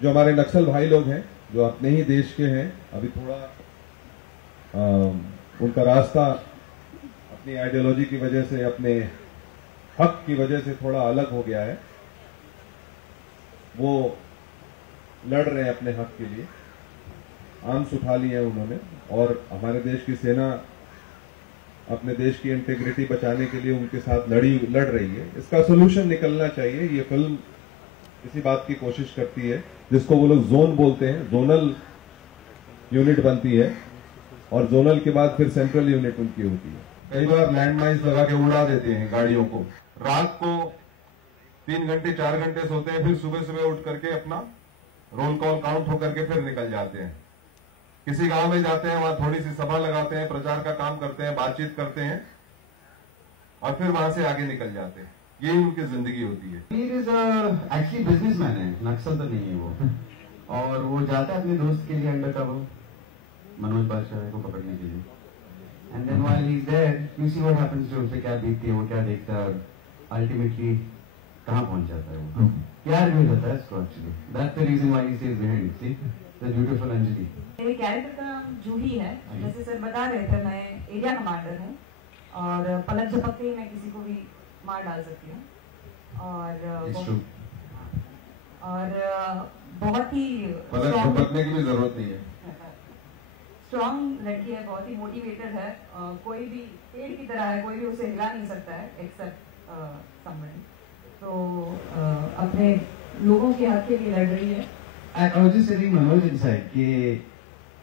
जो हमारे नक्सल भाई लोग हैं, जो अपने ही देश के हैं, अभी थोड़ा उनका रास्ता अपनी आइडियोलॉजी की वजह से, अपने हक की वजह से थोड़ा अलग हो गया है। वो लड़ रहे हैं अपने हक के लिए, आर्म्स उठा लिए हैं उन्होंने, और हमारे देश की सेना अपने देश की इंटीग्रिटी बचाने के लिए उनके साथ लड़ रही है। इसका सोल्यूशन निकलना चाहिए। ये फिल्म इसी बात की कोशिश करती है, जिसको वो लोग जोन बोलते हैं, जोनल यूनिट बनती है और जोनल के बाद फिर सेंट्रल यूनिट उनकी होती है। कई बार लैंड माइन्स लगा के उड़ा देते हैं गाड़ियों को, रात को 3 घंटे 4 घंटे सोते हैं, फिर सुबह सुबह उठ करके अपना रोल कॉल काउंट होकर के फिर निकल जाते हैं। किसी गांव में जाते हैं, वहां थोड़ी सी सभा लगाते हैं, प्रचार का काम करते हैं, बातचीत करते हैं और फिर वहां से आगे निकल जाते हैं। यही उनकी जिंदगी होती है। एक्चुअली बिजनेसमैन है, नक्सल तो नहीं है वो। और वो जाता है अपने दोस्त के लिए अंडर कवर मनोज बादशाह को पकड़ने के लिए। And then while he is there you see what happens to, उसे क्या देखती है, वो क्या देखता है, अल्टीमेटली कहां पहुंच जाता है वो। प्यार भी होता है इसको actually. That's the reason why he stage behind. See the beautiful Anjali. मेरे कैरेक्टर का नाम जूही है। जैसे सर बता रहे थे, मैं एरिया कमांडर हूँ और पलक झपकते ही मैं किसी को भी मार डाल सकती हूँ। और बहुत ही पलक झपकने की भी जरूरत नहीं है। स्ट्रॉन्ग लड़की है, बहुत ही मोटिवेटेड है। कोई भी पेड़ की तरह है, कोई भी उसे हिला नहीं सकता है एक्सेप्ट समबडी। तो अपने लोगों के हक के लिए लड़ रही है। I was just telling Manoj inside कि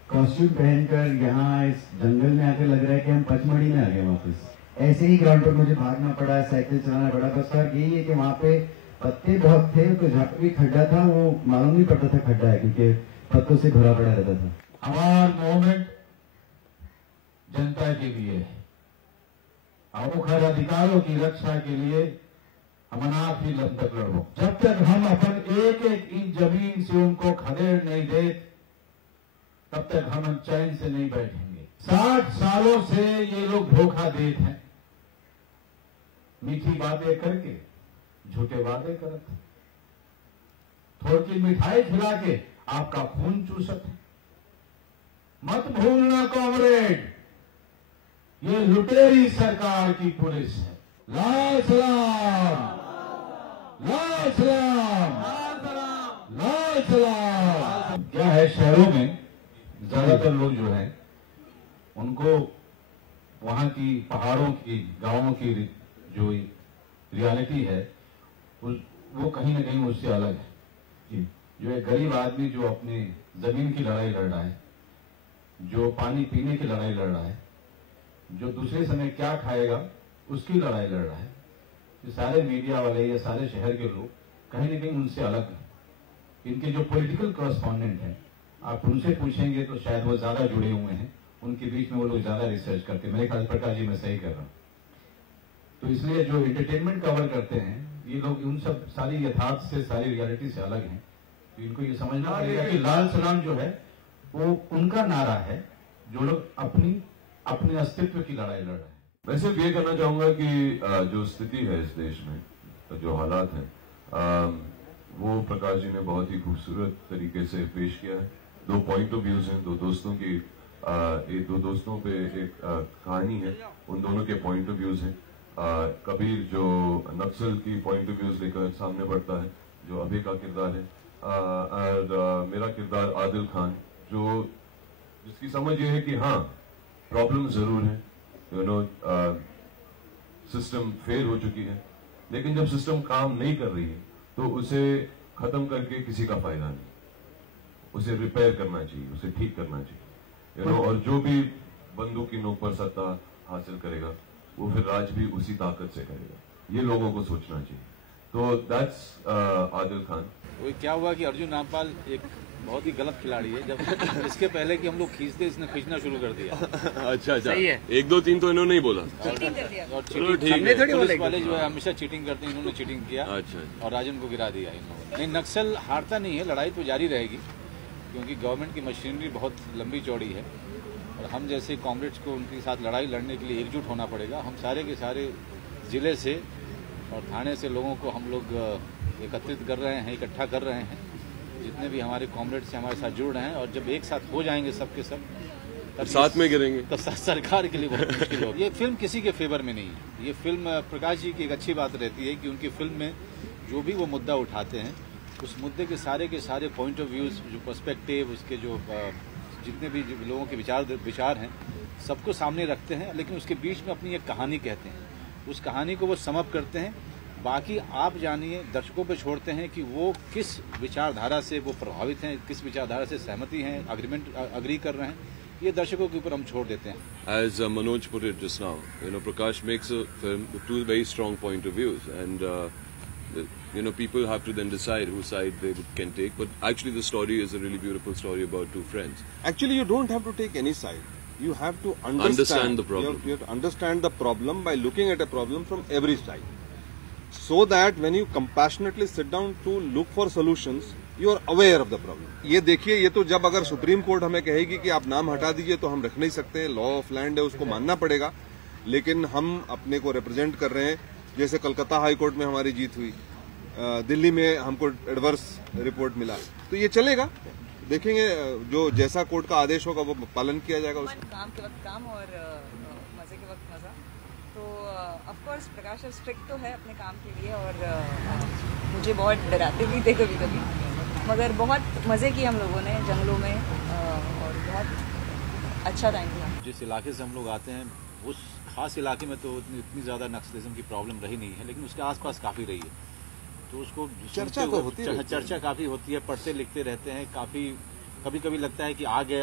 कॉस्ट्यूम पहनकर यहाँ इस जंगल में आकर लग रहा है कि हम पचमढ़ी में आ गए वापस। ऐसे ही ग्राउंड पर मुझे भागना पड़ा, साइकिल चलाना पड़ा। बस फर्क यही है कि वहाँ पे पत्ते बहुत थे, तो जहाँ पे भी खड्डा था वो मालूम नहीं पड़ता था खड्डा है, क्योंकि पत्तों से भरा पड़ा रहता था। हमारा मूवमेंट जनता के लिए है, मुख्य अधिकारों की रक्षा के लिए हम अनाथ ही लब तक लड़ो। जब तक हम अपन एक एक इंच जमीन से उनको खदेड़ नहीं दे, तब तक हम चैन से नहीं बैठेंगे। 60 सालों से ये लोग धोखा देते हैं, मीठी बातें करके झूठे वादे करते, थोड़ी मिठाई खिला के आपका खून चूसते। मत भूलना कॉमरेड, ये लुटेरी सरकार की पुलिस है। लाल सलाम, लाल सलाम, लाल सलाम। क्या है, शहरों में ज्यादातर लोग जो हैं उनको वहां की पहाड़ों की, गांवों की जो रियलिटी है वो कहीं ना कहीं उससे अलग है। जो एक गरीब आदमी जो अपने जमीन की लड़ाई लड़ रहा है, जो पानी पीने की लड़ाई लड़ रहा है, जो दूसरे समय क्या खाएगा उसकी लड़ाई लड़ रहा है, ये सारे मीडिया वाले या सारे शहर के लोग कहीं ना कहीं उनसे अलग हैं। इनके जो पॉलिटिकल कॉरेस्पॉन्डेंट हैं, आप उनसे पूछेंगे तो शायद वो ज्यादा जुड़े हुए हैं, उनके बीच में वो लोग ज्यादा रिसर्च करते हैं। मेरे ख्याल प्रकाश जी मैं सही कर रहा हूं। तो इसलिए जो एंटरटेनमेंट कवर करते हैं ये लोग, उन सब सारी यथार्थ से, सारी रियलिटी से अलग हैं। तो इनको ये समझना पड़ेगा कि लाल सलाम जो है वो उनका नारा है, जो लोग अपने अस्तित्व की लड़ाई लड़ रहे हैं। मैं सिर्फ ये कहना चाहूंगा कि जो स्थिति है इस देश में, जो हालात हैं, वो प्रकाश जी ने बहुत ही खूबसूरत तरीके से पेश किया है। 2 पॉइंट ऑफ व्यूज हैं, 2 दोस्तों की, दो दोस्तों पे एक कहानी है, उन दोनों के पॉइंट ऑफ व्यूज हैं। कबीर जो नक्सल की पॉइंट ऑफ व्यूज लेकर सामने बढ़ता है, जो अभी का किरदार है, और मेरा किरदार आदिल खान, जिसकी समझ ये है कि हाँ प्रॉब्लम जरूर है, सिस्टम फेल हो चुकी है, लेकिन जब सिस्टम काम नहीं कर रही है तो उसे खत्म करके किसी का फायदा नहीं, उसे रिपेयर करना चाहिए, उसे ठीक करना चाहिए। और जो भी बंदूक की नोक पर सत्ता हासिल करेगा वो फिर राज भी उसी ताकत से करेगा, ये लोगों को सोचना चाहिए। तो दैट्स आदिल खान। वो क्या हुआ कि अर्जुन रामपाल एक बहुत ही गलत खिलाड़ी है। जब इसके पहले कि हम लोग खींचते, इसने खींचना शुरू कर दिया। अच्छा, सही है। 1 2 3 तो इन्होंने ही बोला, चीटिंग कर दिया। और पुलिस वाले जो है हमेशा चीटिंग करते हैं, इन्होंने चीटिंग किया। अच्छा। और राजन को गिरा दिया इन्होंने। नहीं, नक्सल हारता नहीं है, लड़ाई तो जारी रहेगी, क्योंकि गवर्नमेंट की मशीनरी बहुत लंबी चौड़ी है और हम जैसे कॉमरेड्स को उनके साथ लड़ाई लड़ने के लिए एकजुट होना पड़ेगा। हम सारे के सारे जिले से और थाने से लोगों को हम लोग एकत्रित कर रहे हैं, इकट्ठा कर रहे हैं जितने भी हमारे कॉमरेड्स से हमारे साथ जुड़ रहे हैं, और जब एक साथ हो जाएंगे सबके सब तब साथ में गिरेंगे तो सरकार के लिए बहुत मुश्किल होगी। ये फिल्म किसी के फेवर में नहीं है। ये फिल्म प्रकाश जी की एक अच्छी बात रहती है कि उनकी फिल्म में जो भी वो मुद्दा उठाते हैं, उस मुद्दे के सारे पॉइंट ऑफ व्यूज, जो पर्सपेक्टिव, उसके जो जितने भी लोगों के विचार हैं, सबको सामने रखते हैं, लेकिन उसके बीच में अपनी एक कहानी कहते हैं। उस कहानी को वो समअप करते हैं। बाकी आप जानिए, दर्शकों पर छोड़ते हैं कि वो किस विचारधारा से वो प्रभावित हैं, किस विचारधारा से सहमति हैं, अग्री कर रहे हैं, ये दर्शकों के ऊपर हम छोड़ देते हैं. As Manoj put it just now, Prakash makes a film with two very strong point of views, and people have to then decide whose side they can take. But actually, the story is a really beautiful story about two friends. Actually, you don't have to take any side. You have to Understand the problem. You have to understand the problem by looking at a problem from every side, so that when you compassionately sit down to look for solutions, you are aware of the problem. ये देखिए, ये तो जब अगर supreme court हमें कहेगी कि आप नाम हटा दीजिए तो हम रख नहीं सकते, लॉ ऑफ लैंड है, उसको मानना पड़ेगा. लेकिन हम अपने को रिप्रेजेंट कर रहे हैं. जैसे कलकत्ता हाई कोर्ट में हमारी जीत हुई, दिल्ली में हमको एडवर्स रिपोर्ट मिला, तो ये चलेगा. देखेंगे जो जैसा कोर्ट का आदेश होगा वो पालन किया जाएगा. काम के वक्त काम और मजे के वक्त मजा. तो ऑफ कोर्स प्रकाश स्ट्रिक्ट तो है अपने काम के लिए, और मुझे बहुत डराते भी थे कभी कभी, मगर बहुत मजे किए हम लोगों ने जंगलों में, और बहुत अच्छा टाइम था. जिस इलाके से हम लोग आते हैं, उस खास इलाके में तो इतनी ज़्यादा नक्सलिज्म की प्रॉब्लम रही नहीं है, लेकिन उसके आसपास काफ़ी रही है. तो उसको चर्चा तो होती है, चर्चा काफ़ी होती है, पढ़ते लिखते रहते हैं. काफ़ी कभी कभी लगता है कि आ गए,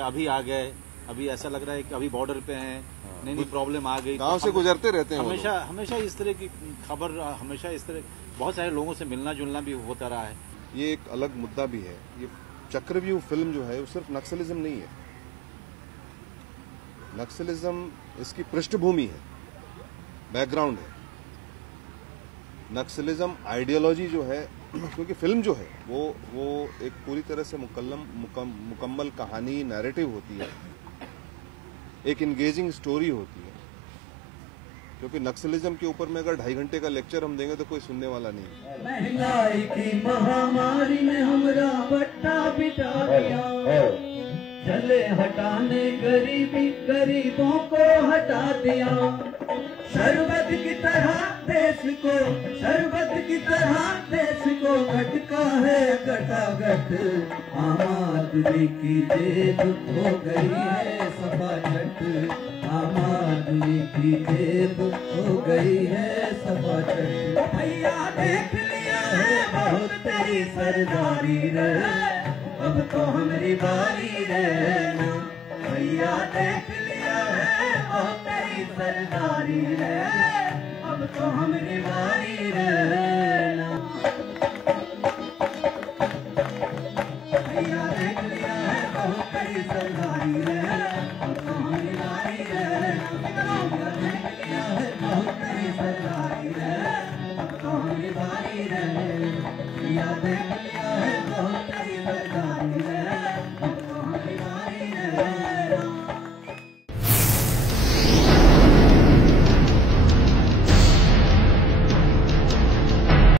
अभी ऐसा लग रहा है कि अभी बॉर्डर पे हैं, नहीं प्रॉब्लम आ गई. गांव से गुजरते रहते हैं. हमेशा इस तरह की खबर, हमेशा इस तरह बहुत सारे लोगों से मिलना जुलना भी होता रहा है. ये एक अलग मुद्दा भी है. ये चक्रव्यूह फिल्म जो है वो सिर्फ नक्सलिज्म नहीं है. नक्सलिज्म इसकी पृष्ठभूमि है, बैकग्राउंड है. नक्सलिज्म आइडियोलॉजी जो है, क्योंकि फिल्म जो है वो एक पूरी तरह से मुकम्मल कहानी, नैरेटिव होती है, एक इंगेजिंग स्टोरी होती है. क्योंकि नक्सलिज्म के ऊपर में अगर 2.5 घंटे का लेक्चर हम देंगे तो कोई सुनने वाला नहीं. महंगाई की महामारी में हमरा बट्टा बिठा दिया, चले हटाने गरीबों को हटा दिया. शरबत की तरह देश को घटका है घटाघट. आम आदमी की जेब हो गई है सपाचट, आम आदमी की जेब हो गई है सपाचट. भैया देख लिया है बहुत तेरी सरदारी रे, अब तो हमारी बारी रे. भैया देख लिया है बहुत तेरी सरदारी रे, अब तो हम